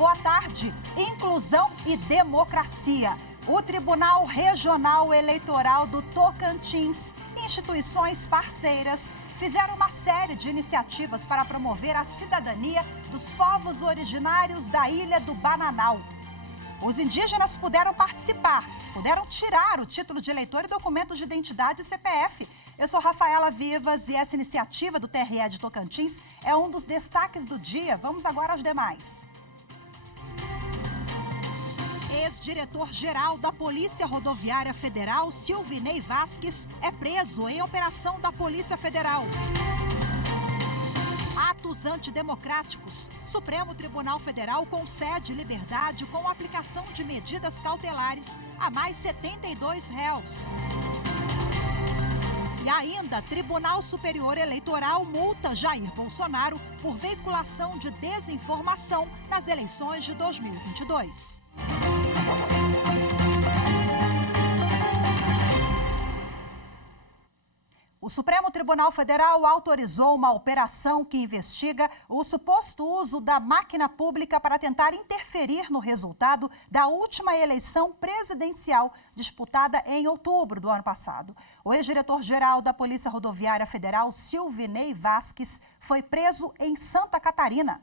boa tarde. Inclusão e democracia. O Tribunal Regional Eleitoral do Tocantins e instituições parceiras fizeram uma série de iniciativas para promover a cidadania dos povos originários da Ilha do Bananal. Os indígenas puderam participar, puderam tirar o título de eleitor e documentos de identidade e CPF. Eu sou Rafaela Vivas e essa iniciativa do TRE de Tocantins é um dos destaques do dia. Vamos agora aos demais. Ex-diretor-geral da Polícia Rodoviária Federal, Silvinei Vasques, é preso em operação da Polícia Federal. Atos antidemocráticos. Supremo Tribunal Federal concede liberdade com aplicação de medidas cautelares a mais 72 réus. E ainda, Tribunal Superior Eleitoral multa Jair Bolsonaro por veiculação de desinformação nas eleições de 2022. O Supremo Tribunal Federal autorizou uma operação que investiga o suposto uso da máquina pública para tentar interferir no resultado da última eleição presidencial disputada em outubro do ano passado. O ex-diretor-geral da Polícia Rodoviária Federal, Silvinei Vasques, foi preso em Santa Catarina.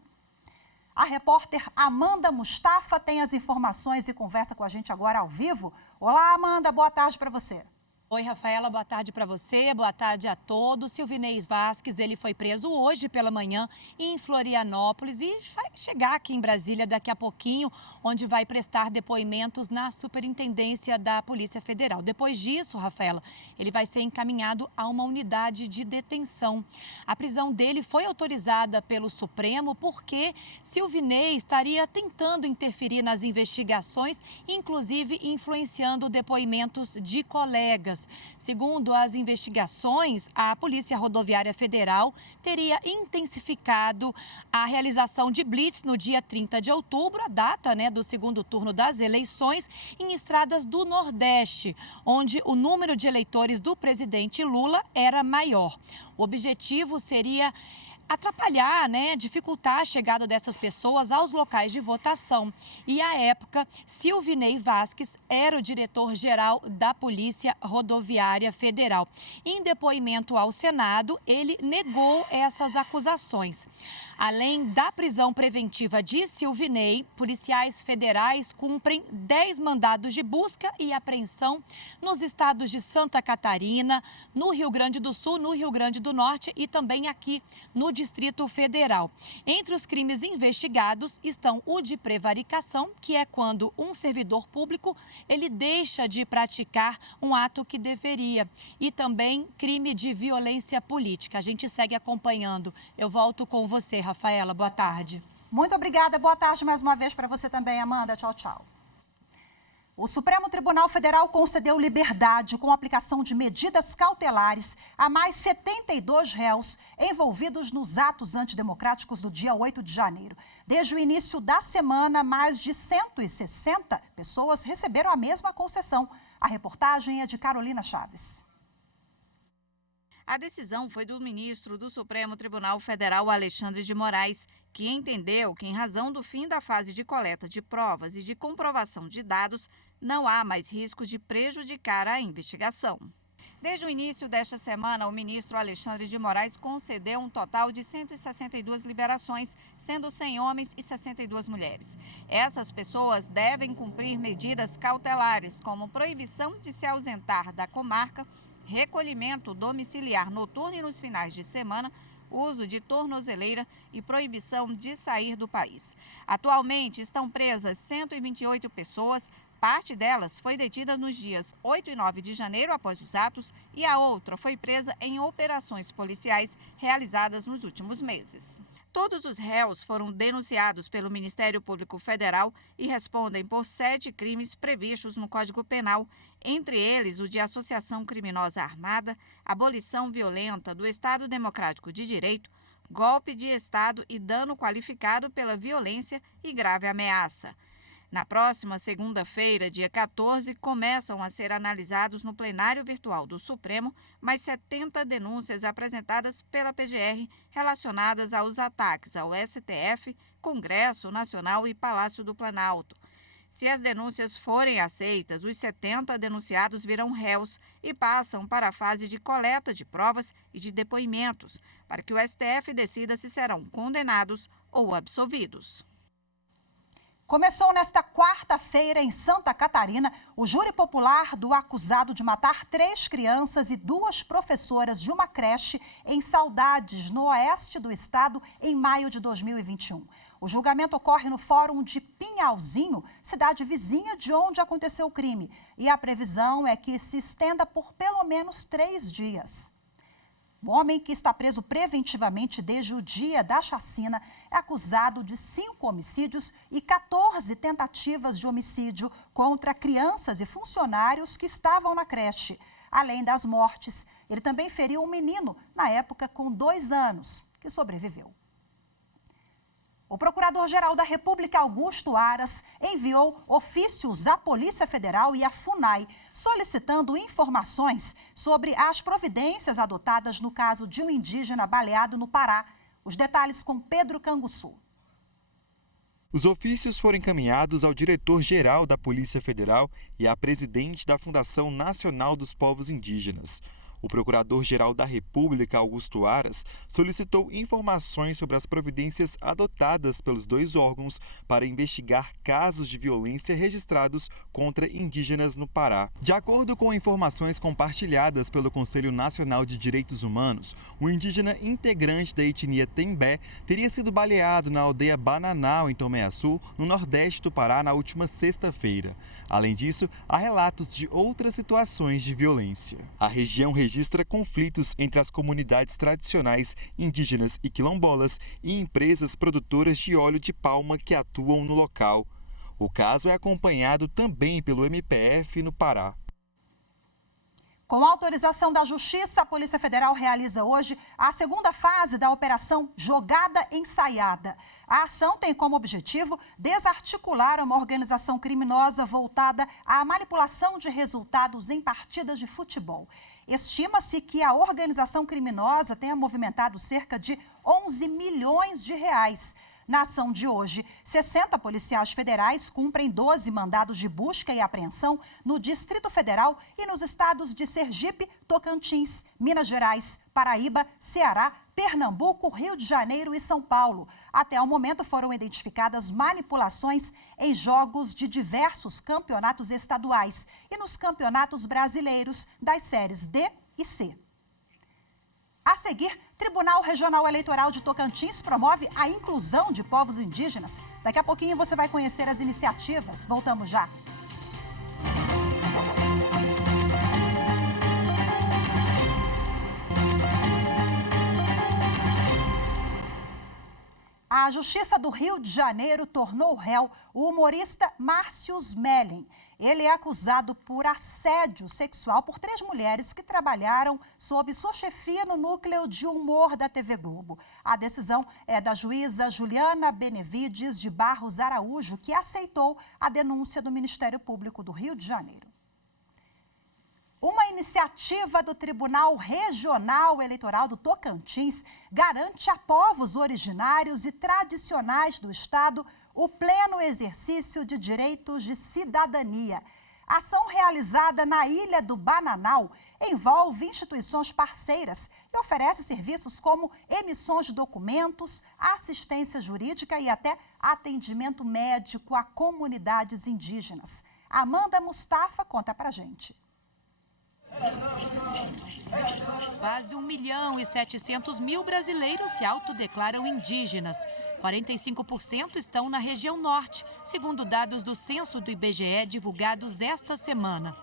A repórter Amanda Mustafa tem as informações e conversa com a gente agora ao vivo. Olá, Amanda, boa tarde para você. Oi, Rafaela, boa tarde para você, boa tarde a todos. Silvinei Vasques, ele foi preso hoje pela manhã em Florianópolis e vai chegar aqui em Brasília daqui a pouquinho, onde vai prestar depoimentos na Superintendência da Polícia Federal. Depois disso, Rafaela, ele vai ser encaminhado a uma unidade de detenção. A prisão dele foi autorizada pelo Supremo porque Silvinei estaria tentando interferir nas investigações, inclusive influenciando depoimentos de colegas. Segundo as investigações, a Polícia Rodoviária Federal teria intensificado a realização de blitz no dia 30 de outubro, a data do segundo turno das eleições, em estradas do Nordeste, onde o número de eleitores do presidente Lula era maior. O objetivo seria atrapalhar, dificultar a chegada dessas pessoas aos locais de votação. E, à época, Silvinei Vasques era o diretor-geral da Polícia Rodoviária Federal. Em depoimento ao Senado, ele negou essas acusações. Além da prisão preventiva de Silvinei, policiais federais cumprem 10 mandados de busca e apreensão nos estados de Santa Catarina, no Rio Grande do Sul, no Rio Grande do Norte e também aqui no Distrito Federal. Entre os crimes investigados estão o de prevaricação, que é quando um servidor público ele deixa de praticar um ato que deveria, e também crime de violência política. A gente segue acompanhando. Eu volto com você, Rafaela. Boa tarde. Muito obrigada. Boa tarde mais uma vez para você também, Amanda. Tchau, tchau. O Supremo Tribunal Federal concedeu liberdade com aplicação de medidas cautelares a mais 72 réus envolvidos nos atos antidemocráticos do dia 8 de janeiro. Desde o início da semana, mais de 160 pessoas receberam a mesma concessão. A reportagem é de Carolina Chaves. A decisão foi do ministro do Supremo Tribunal Federal, Alexandre de Moraes, que entendeu que, em razão do fim da fase de coleta de provas e de comprovação de dados, não há mais risco de prejudicar a investigação. Desde o início desta semana, o ministro Alexandre de Moraes concedeu um total de 162 liberações, sendo 100 homens e 62 mulheres. Essas pessoas devem cumprir medidas cautelares, como proibição de se ausentar da comarca, recolhimento domiciliar noturno e nos finais de semana, uso de tornozeleira e proibição de sair do país. Atualmente estão presas 128 pessoas, parte delas foi detida nos dias 8 e 9 de janeiro após os atos e a outra foi presa em operações policiais realizadas nos últimos meses. Todos os réus foram denunciados pelo Ministério Público Federal e respondem por 7 crimes previstos no Código Penal, entre eles o de associação criminosa armada, abolição violenta do Estado Democrático de Direito, golpe de Estado e dano qualificado pela violência e grave ameaça. Na próxima segunda-feira, dia 14, começam a ser analisados no plenário virtual do Supremo mais 70 denúncias apresentadas pela PGR relacionadas aos ataques ao STF, Congresso Nacional e Palácio do Planalto. Se as denúncias forem aceitas, os 70 denunciados viram réus e passam para a fase de coleta de provas e de depoimentos, para que o STF decida se serão condenados ou absolvidos. Começou nesta quarta-feira, em Santa Catarina, o júri popular do acusado de matar 3 crianças e 2 professoras de uma creche em Saudades, no oeste do estado, em maio de 2021. O julgamento ocorre no Fórum de Pinhalzinho, cidade vizinha de onde aconteceu o crime. E a previsão é que se estenda por pelo menos 3 dias. O homem, que está preso preventivamente desde o dia da chacina, é acusado de 5 homicídios e 14 tentativas de homicídio contra crianças e funcionários que estavam na creche. Além das mortes, ele também feriu um menino, na época com 2 anos, que sobreviveu. O Procurador-Geral da República, Augusto Aras, enviou ofícios à Polícia Federal e à FUNAI, solicitando informações sobre as providências adotadas no caso de um indígena baleado no Pará. Os detalhes com Pedro Canguçu. Os ofícios foram encaminhados ao diretor-geral da Polícia Federal e à presidente da Fundação Nacional dos Povos Indígenas. O Procurador-Geral da República, Augusto Aras, solicitou informações sobre as providências adotadas pelos 2 órgãos para investigar casos de violência registrados contra indígenas no Pará. De acordo com informações compartilhadas pelo Conselho Nacional de Direitos Humanos, um indígena integrante da etnia Tembé teria sido baleado na aldeia Bananal, em Tomé-Açu, no nordeste do Pará, na última sexta-feira. Além disso, há relatos de outras situações de violência. A região registra conflitos entre as comunidades tradicionais indígenas e quilombolas e empresas produtoras de óleo de palma que atuam no local. O caso é acompanhado também pelo MPF no Pará. Com autorização da Justiça, a Polícia Federal realiza hoje a segunda fase da Operação Jogada Ensaiada. A ação tem como objetivo desarticular uma organização criminosa voltada à manipulação de resultados em partidas de futebol. Estima-se que a organização criminosa tenha movimentado cerca de 11 milhões de reais. Na ação de hoje, 60 policiais federais cumprem 12 mandados de busca e apreensão no Distrito Federal e nos estados de Sergipe, Tocantins, Minas Gerais, Paraíba, Ceará, Pernambuco, Rio de Janeiro e São Paulo. Até o momento foram identificadas manipulações em jogos de diversos campeonatos estaduais e nos campeonatos brasileiros das séries D e C. A seguir, Tribunal Regional Eleitoral de Tocantins promove a inclusão de povos indígenas. Daqui a pouquinho você vai conhecer as iniciativas. Voltamos já. A Justiça do Rio de Janeiro tornou réu o humorista Márcio Smelling. Ele é acusado por assédio sexual por 3 mulheres que trabalharam sob sua chefia no núcleo de humor da TV Globo. A decisão é da juíza Juliana Benevides de Barros Araújo, que aceitou a denúncia do Ministério Público do Rio de Janeiro. Uma iniciativa do Tribunal Regional Eleitoral do Tocantins garante a povos originários e tradicionais do Estado o pleno exercício de direitos de cidadania. A ação realizada na Ilha do Bananal envolve instituições parceiras e oferece serviços como emissões de documentos, assistência jurídica e até atendimento médico a comunidades indígenas. Amanda Mustafa conta pra gente. Quase 1.700.000 brasileiros se autodeclaram indígenas. 45% estão na região norte, segundo dados do censo do IBGE divulgados esta semana.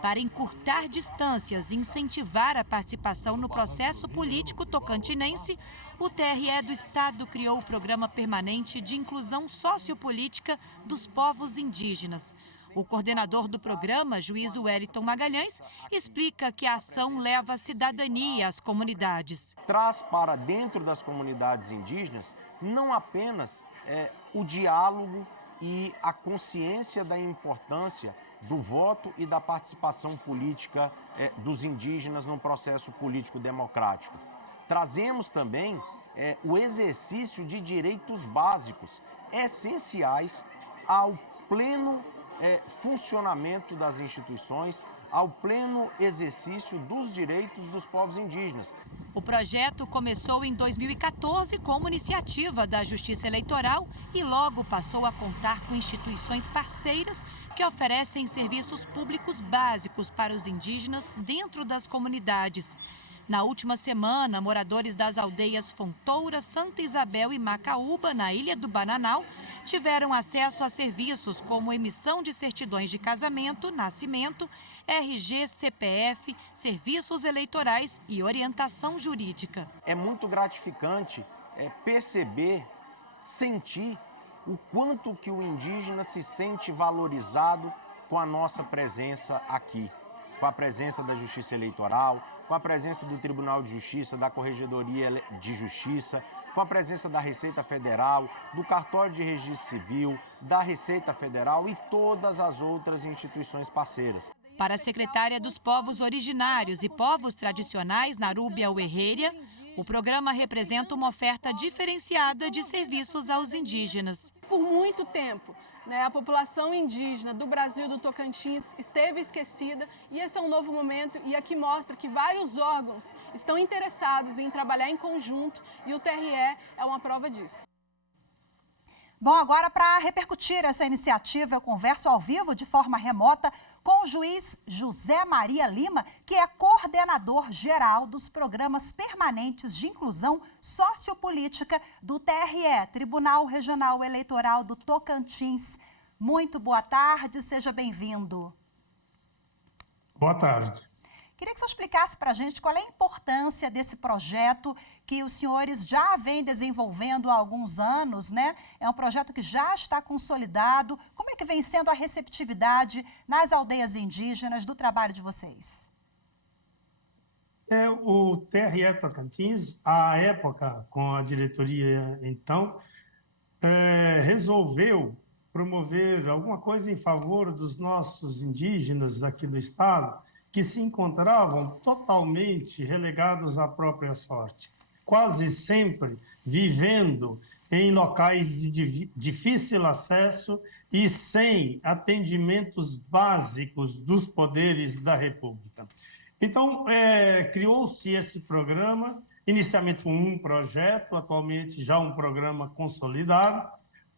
Para encurtar distâncias e incentivar a participação no processo político tocantinense, o TRE do Estado criou o Programa Permanente de Inclusão Sociopolítica dos Povos Indígenas. O coordenador do programa, juiz Wellington Magalhães, explica que a ação leva a cidadania às comunidades. Traz para dentro das comunidades indígenas não apenas o diálogo e a consciência da importância do voto e da participação política dos indígenas no processo político democrático. Trazemos também o exercício de direitos básicos essenciais ao pleno funcionamento das instituições, ao pleno exercício dos direitos dos povos indígenas. O projeto começou em 2014 como iniciativa da Justiça Eleitoral e logo passou a contar com instituições parceiras que oferecem serviços públicos básicos para os indígenas dentro das comunidades. Na última semana, moradores das aldeias Fontoura, Santa Isabel e Macaúba, na Ilha do Bananal, tiveram acesso a serviços como emissão de certidões de casamento, nascimento, RG, CPF, serviços eleitorais e orientação jurídica. É muito gratificante perceber, sentir o quanto que o indígena se sente valorizado com a nossa presença aqui, com a presença da Justiça Eleitoral, com a presença do Tribunal de Justiça, da Corregedoria de Justiça, com a presença da Receita Federal, do Cartório de Registro Civil, da Receita Federal e todas as outras instituições parceiras. Para a secretária dos Povos Originários e Povos Tradicionais, Narúbia Uerreira, o programa representa uma oferta diferenciada de serviços aos indígenas. Por muito tempo, a população indígena do Brasil, do Tocantins, esteve esquecida e esse é um novo momento e aqui mostra que vários órgãos estão interessados em trabalhar em conjunto e o TRE é uma prova disso. Bom, agora para repercutir essa iniciativa, eu converso ao vivo de forma remota com o juiz José Maria Lima, que é coordenador geral dos programas permanentes de inclusão sociopolítica do TRE, Tribunal Regional Eleitoral do Tocantins. Muito boa tarde, seja bem-vindo. Boa tarde. Queria que você explicasse para a gente qual é a importância desse projeto que os senhores já vêm desenvolvendo há alguns anos, né? É um projeto que já está consolidado. Como é que vem sendo a receptividade nas aldeias indígenas do trabalho de vocês? O TRE Tocantins, à época, com a diretoria então, resolveu promover alguma coisa em favor dos nossos indígenas aqui do estado, que se encontravam totalmente relegados à própria sorte, quase sempre vivendo em locais de difícil acesso e sem atendimentos básicos dos poderes da República. Então, criou-se esse programa, inicialmente foi um projeto, atualmente já um programa consolidado,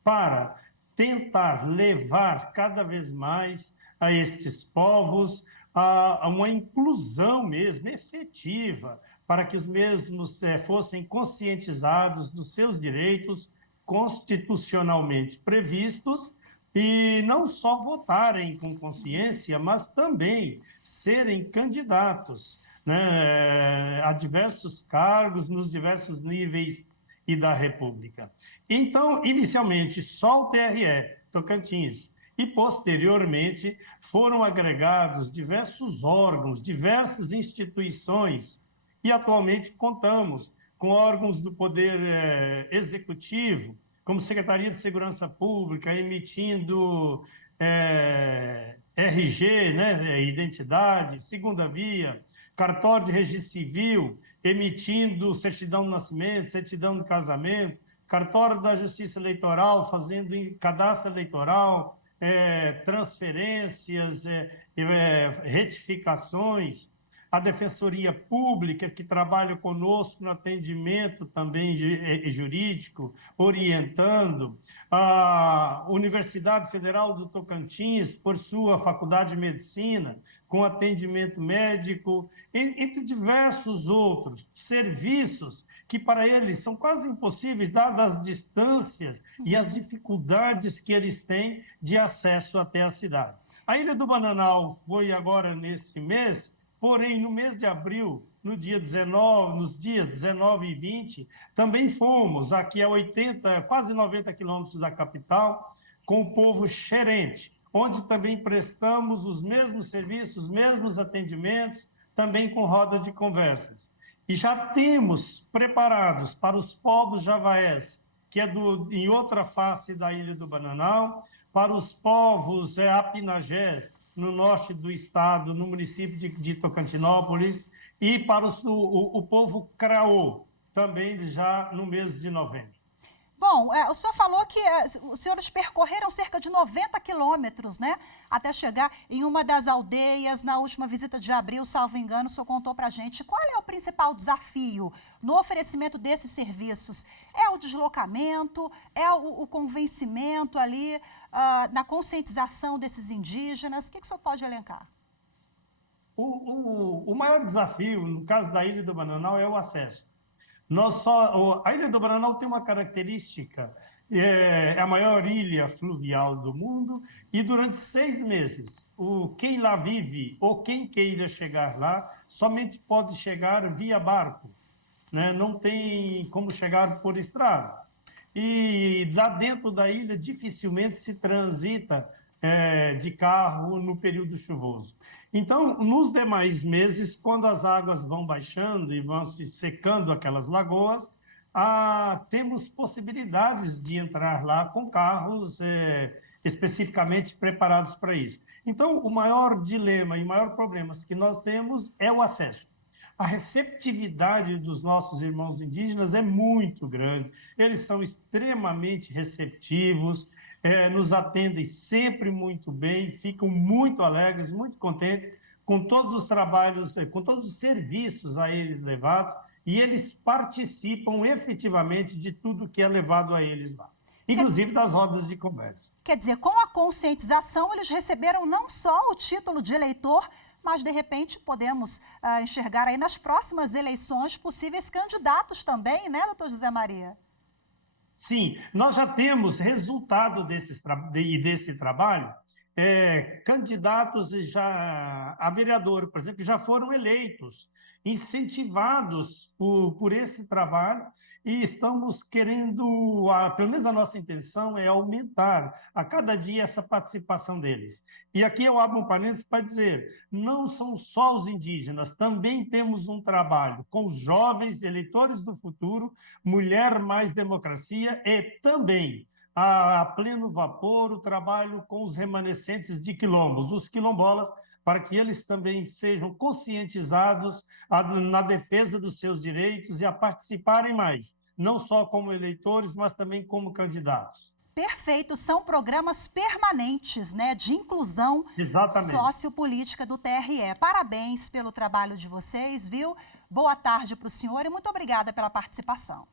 para tentar levar cada vez mais a estes povos a uma inclusão mesmo efetiva, para que os mesmos fossem conscientizados dos seus direitos constitucionalmente previstos e não só votarem com consciência, mas também serem candidatos, né, a diversos cargos nos diversos níveis e da República. Então, inicialmente, só o TRE Tocantins e, posteriormente, foram agregados diversos órgãos, diversas instituições, e atualmente contamos com órgãos do Poder Executivo, como Secretaria de Segurança Pública, emitindo RG, né, identidade, segunda via, cartório de registro civil, emitindo certidão de nascimento, certidão de casamento, cartório da Justiça Eleitoral, fazendo cadastro eleitoral, transferências, retificações, a Defensoria Pública, que trabalha conosco no atendimento também jurídico, orientando, a Universidade Federal do Tocantins, por sua Faculdade de Medicina, com atendimento médico, entre diversos outros serviços que para eles são quase impossíveis, dadas as distâncias e as dificuldades que eles têm de acesso até a cidade. A Ilha do Bananal foi agora nesse mês, porém no mês de abril, nos dias 19 e 20, também fomos aqui a 80, quase 90 quilômetros da capital, com o povo xerente, onde também prestamos os mesmos serviços, os mesmos atendimentos, também com roda de conversas. E já temos preparados para os povos javaés que é em outra face da Ilha do Bananal, para os povos apinagés, no norte do estado, no município de Tocantinópolis, e para o povo Craô, também já no mês de novembro. Bom, o senhor falou que os senhores percorreram cerca de 90 quilômetros, né? Até chegar em uma das aldeias, na última visita de abril, salvo engano, o senhor contou para a gente. Qual é o principal desafio no oferecimento desses serviços? É o deslocamento? É o convencimento ali, na conscientização desses indígenas? O que o senhor pode elencar? O maior desafio, no caso da Ilha do Bananal, é o acesso. A Ilha do Bananal tem uma característica, é a maior ilha fluvial do mundo, e durante 6 meses, quem lá vive ou quem queira chegar lá, somente pode chegar via barco, né? Não tem como chegar por estrada. E lá dentro da ilha dificilmente se transita de carro no período chuvoso. Então, nos demais meses, quando as águas vão baixando e vão se secando aquelas lagoas, temos possibilidades de entrar lá com carros especificamente preparados para isso. Então, o maior dilema e o maior problema que nós temos é o acesso. A receptividade dos nossos irmãos indígenas é muito grande, eles são extremamente receptivos, nos atendem sempre muito bem, ficam muito alegres, muito contentes com todos os trabalhos, com todos os serviços a eles levados, e eles participam efetivamente de tudo que é levado a eles lá, inclusive das rodas de conversa. Quer dizer, com a conscientização, eles receberam não só o título de eleitor, mas, de repente, podemos enxergar aí nas próximas eleições possíveis candidatos também, né, doutor José Maria? Sim, nós já temos resultado desse trabalho, candidatos já a vereador, por exemplo, que já foram eleitos, incentivados por esse trabalho, e estamos querendo, pelo menos a nossa intenção é aumentar a cada dia essa participação deles. E aqui eu abro um parênteses para dizer, não são só os indígenas, também temos um trabalho com os jovens eleitores do futuro, Mulher Mais Democracia, e também a pleno vapor o trabalho com os remanescentes de quilombos, os quilombolas, para que eles também sejam conscientizados na defesa dos seus direitos e a participarem mais, não só como eleitores, mas também como candidatos. Perfeito, são programas permanentes, né, de inclusão sociopolítica do TRE. Parabéns pelo trabalho de vocês, viu? Boa tarde para o senhor e muito obrigada pela participação.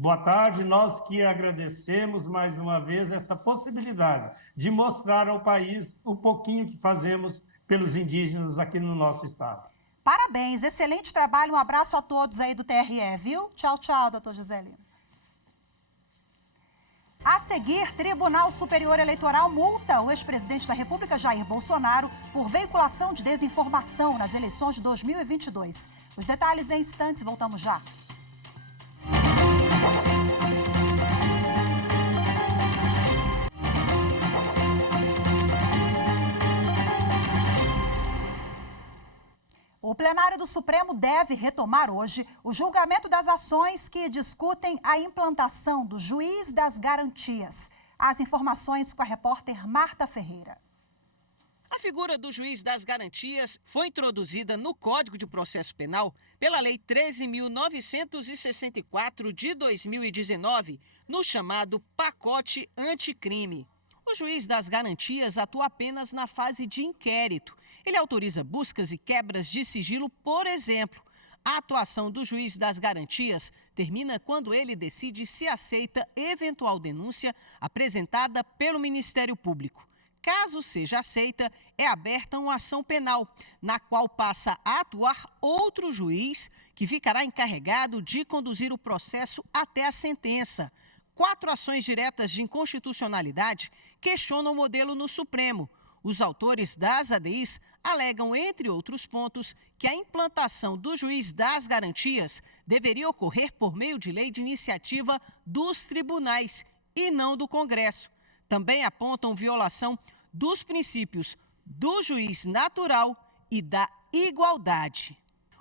Boa tarde, nós que agradecemos mais uma vez essa possibilidade de mostrar ao país o pouquinho que fazemos pelos indígenas aqui no nosso estado. Parabéns, excelente trabalho, um abraço a todos aí do TRE, viu? Tchau, tchau, doutor José Lima. A seguir, Tribunal Superior Eleitoral multa o ex-presidente da República, Jair Bolsonaro, por veiculação de desinformação nas eleições de 2022. Os detalhes em instantes, voltamos já. O plenário do Supremo deve retomar hoje o julgamento das ações que discutem a implantação do juiz das garantias. As informações com a repórter Marta Ferreira. A figura do juiz das garantias foi introduzida no Código de Processo Penal pela Lei 13.964 de 2019, no chamado pacote anticrime. O juiz das garantias atua apenas na fase de inquérito. Ele autoriza buscas e quebras de sigilo, por exemplo. A atuação do juiz das garantias termina quando ele decide se aceita eventual denúncia apresentada pelo Ministério Público. Caso seja aceita, é aberta uma ação penal, na qual passa a atuar outro juiz, que ficará encarregado de conduzir o processo até a sentença. 4 ações diretas de inconstitucionalidade questionam o modelo no Supremo. Os autores das ADIs alegam, entre outros pontos, que a implantação do juiz das garantias deveria ocorrer por meio de lei de iniciativa dos tribunais e não do Congresso. Também apontam violação dos princípios do juiz natural e da igualdade.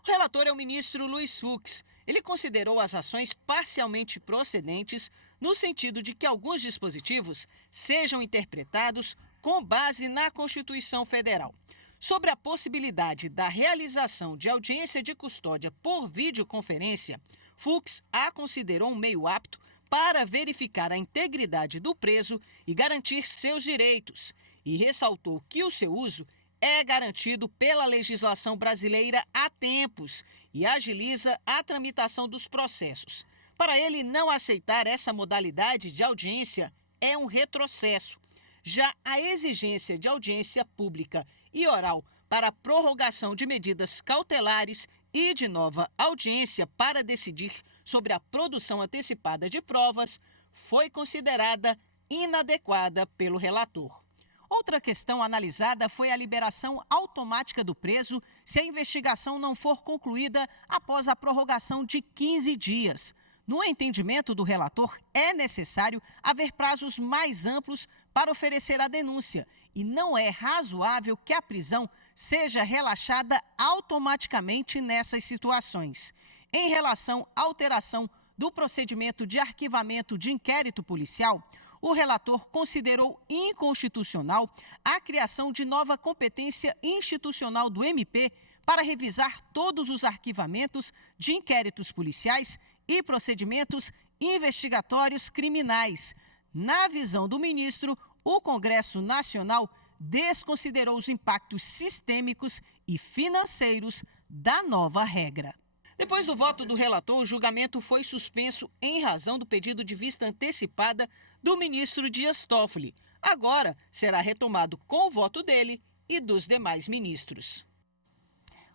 O relator é o ministro Luiz Fux. Ele considerou as ações parcialmente procedentes no sentido de que alguns dispositivos sejam interpretados com base na Constituição Federal. Sobre a possibilidade da realização de audiência de custódia por videoconferência, Fux a considerou um meio apto para verificar a integridade do preso e garantir seus direitos, e ressaltou que o seu uso é garantido pela legislação brasileira há tempos e agiliza a tramitação dos processos. Para ele, não aceitar essa modalidade de audiência é um retrocesso. Já a exigência de audiência pública e oral para a prorrogação de medidas cautelares e de nova audiência para decidir sobre a produção antecipada de provas foi considerada inadequada pelo relator. Outra questão analisada foi a liberação automática do preso se a investigação não for concluída após a prorrogação de 15 dias. No entendimento do relator, é necessário haver prazos mais amplos para oferecer a denúncia e não é razoável que a prisão seja relaxada automaticamente nessas situações. Em relação à alteração do procedimento de arquivamento de inquérito policial, o relator considerou inconstitucional a criação de nova competência institucional do MP para revisar todos os arquivamentos de inquéritos policiais e procedimentos investigatórios criminais. Na visão do ministro, o Congresso Nacional desconsiderou os impactos sistêmicos e financeiros da nova regra. Depois do voto do relator, o julgamento foi suspenso em razão do pedido de vista antecipada do ministro Dias Toffoli. Agora será retomado com o voto dele e dos demais ministros.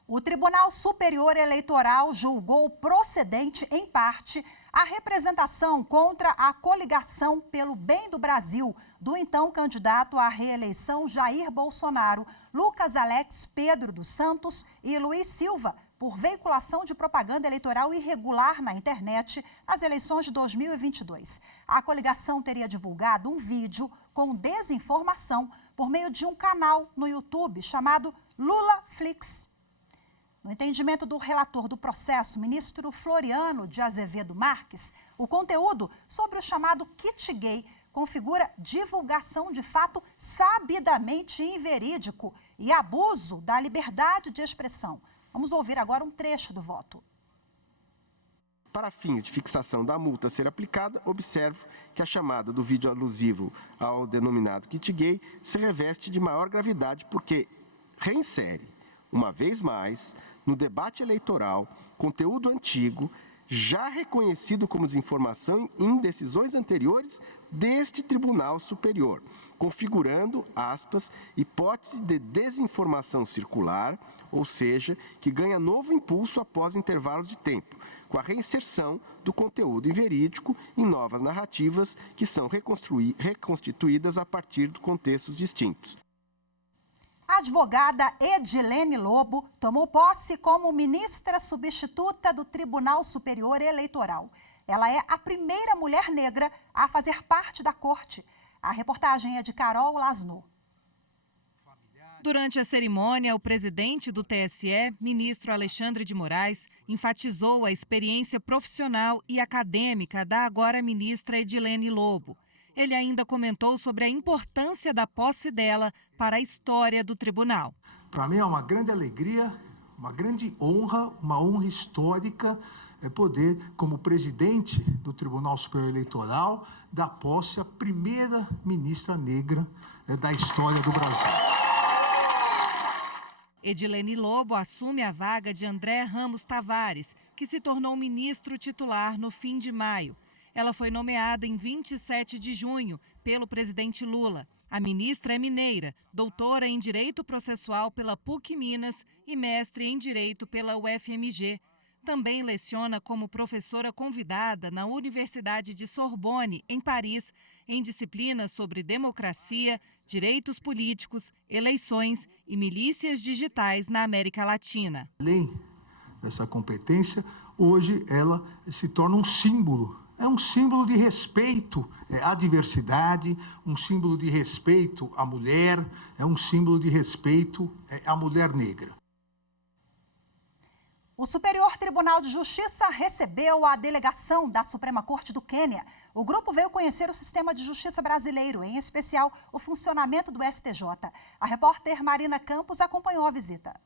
O Tribunal Superior Eleitoral julgou procedente, em parte, a representação contra a coligação pelo bem do Brasil do então candidato à reeleição Jair Bolsonaro, Lucas Alex Pedro dos Santos e Luiz Silva, por veiculação de propaganda eleitoral irregular na internet nas eleições de 2022. A coligação teria divulgado um vídeo com desinformação por meio de um canal no YouTube chamado LulaFlix. No entendimento do relator do processo, ministro Floriano de Azevedo Marques, o conteúdo sobre o chamado kit gay configura divulgação de fato sabidamente inverídico e abuso da liberdade de expressão. Vamos ouvir agora um trecho do voto. Para fins de fixação da multa a ser aplicada, observo que a chamada do vídeo alusivo ao denominado kit gay se reveste de maior gravidade porque reinsere, uma vez mais, no debate eleitoral, conteúdo antigo, já reconhecido como desinformação em decisões anteriores deste Tribunal Superior, configurando, aspas, hipótese de desinformação circular, ou seja, que ganha novo impulso após intervalos de tempo, com a reinserção do conteúdo inverídico em novas narrativas que são reconstituídas a partir de contextos distintos. A advogada Edilene Lobo tomou posse como ministra substituta do Tribunal Superior Eleitoral. Ela é a primeira mulher negra a fazer parte da corte. A reportagem é de Carol Lasno. Durante a cerimônia, o presidente do TSE, ministro Alexandre de Moraes, enfatizou a experiência profissional e acadêmica da agora ministra Edilene Lobo. Ele ainda comentou sobre a importância da posse dela para a história do tribunal. Para mim é uma grande alegria, uma grande honra, uma honra histórica poder, como presidente do Tribunal Superior Eleitoral, dar posse à primeira ministra negra da história do Brasil. Edilene Lobo assume a vaga de André Ramos Tavares, que se tornou ministro titular no fim de maio. Ela foi nomeada em 27 de junho pelo presidente Lula. A ministra é mineira, doutora em Direito Processual pela PUC Minas e mestre em Direito pela UFMG. Também leciona como professora convidada na Universidade de Sorbonne, em Paris, em disciplinas sobre democracia, direitos políticos, eleições e milícias digitais na América Latina. Além dessa competência, hoje ela se torna um símbolo. É um símbolo de respeito à diversidade, um símbolo de respeito à mulher, é um símbolo de respeito à mulher negra. O Superior Tribunal de Justiça recebeu a delegação da Suprema Corte do Quênia. O grupo veio conhecer o sistema de justiça brasileiro, em especial o funcionamento do STJ. A repórter Marina Campos acompanhou a visita.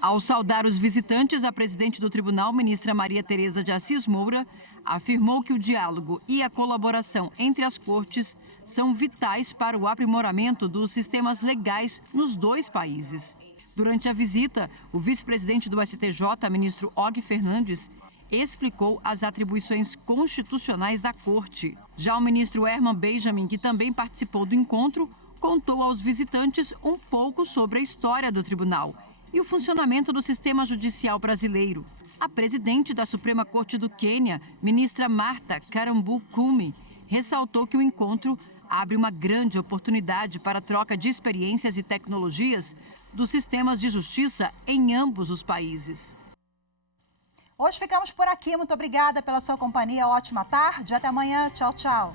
Ao saudar os visitantes, a presidente do tribunal, ministra Maria Tereza de Assis Moura, afirmou que o diálogo e a colaboração entre as cortes são vitais para o aprimoramento dos sistemas legais nos dois países. Durante a visita, o vice-presidente do STJ, ministro Og Fernandes, explicou as atribuições constitucionais da corte. Já o ministro Herman Benjamin, que também participou do encontro, contou aos visitantes um pouco sobre a história do tribunal e o funcionamento do sistema judicial brasileiro. A presidente da Suprema Corte do Quênia, ministra Martha Karambu Kumi, ressaltou que o encontro abre uma grande oportunidade para a troca de experiências e tecnologias dos sistemas de justiça em ambos os países. Hoje ficamos por aqui. Muito obrigada pela sua companhia. Ótima tarde. Até amanhã. Tchau, tchau.